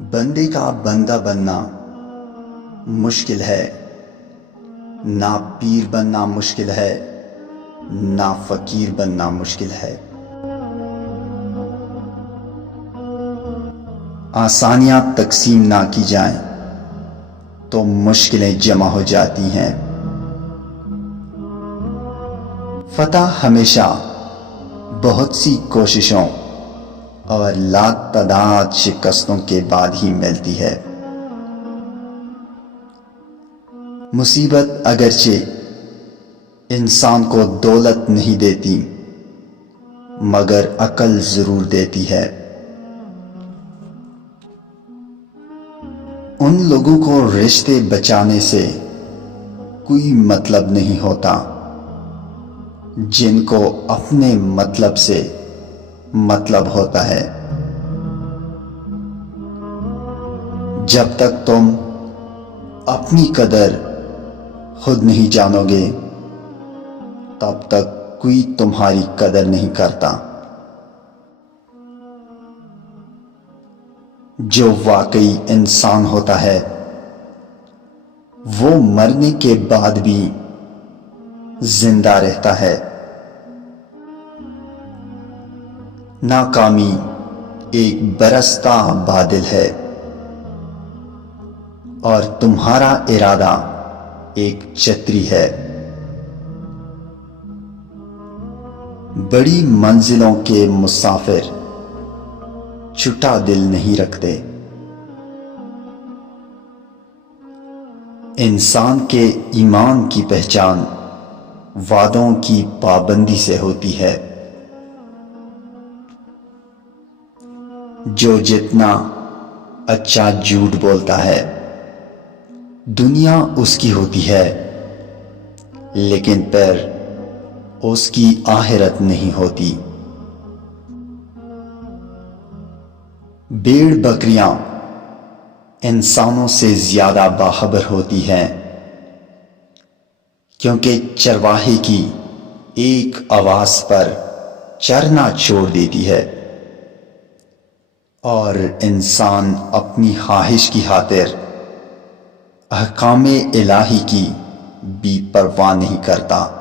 بندے کا بندہ بننا مشکل ہے، نہ پیر بننا مشکل ہے، نہ فقیر بننا مشکل ہے۔ آسانیاں تقسیم نہ کی جائیں تو مشکلیں جمع ہو جاتی ہیں۔ فتح ہمیشہ بہت سی کوششوں اور لاتعداد شکستوں کے بعد ہی ملتی ہے۔ مصیبت اگرچہ انسان کو دولت نہیں دیتی مگر عقل ضرور دیتی ہے۔ ان لوگوں کو رشتے بچانے سے کوئی مطلب نہیں ہوتا جن کو اپنے مطلب سے مطلب ہوتا ہے۔ جب تک تم اپنی قدر خود نہیں جانو گے تب تک کوئی تمہاری قدر نہیں کرتا۔ جو واقعی انسان ہوتا ہے وہ مرنے کے بعد بھی زندہ رہتا ہے۔ ناکامی ایک برستا بادل ہے اور تمہارا ارادہ ایک چھتری ہے۔ بڑی منزلوں کے مسافر چھوٹا دل نہیں رکھتے۔ انسان کے ایمان کی پہچان وعدوں کی پابندی سے ہوتی ہے۔ جو جتنا اچھا جھوٹ بولتا ہے دنیا اس کی ہوتی ہے لیکن پھر اس کی آخرت نہیں ہوتی۔ بھیڑ بکریاں انسانوں سے زیادہ باخبر ہوتی ہیں کیونکہ چرواہے کی ایک آواز پر چرنا چھوڑ دیتی ہے اور انسان اپنی خواہش کی خاطر احکام الہی کی بھی پرواہ نہیں کرتا۔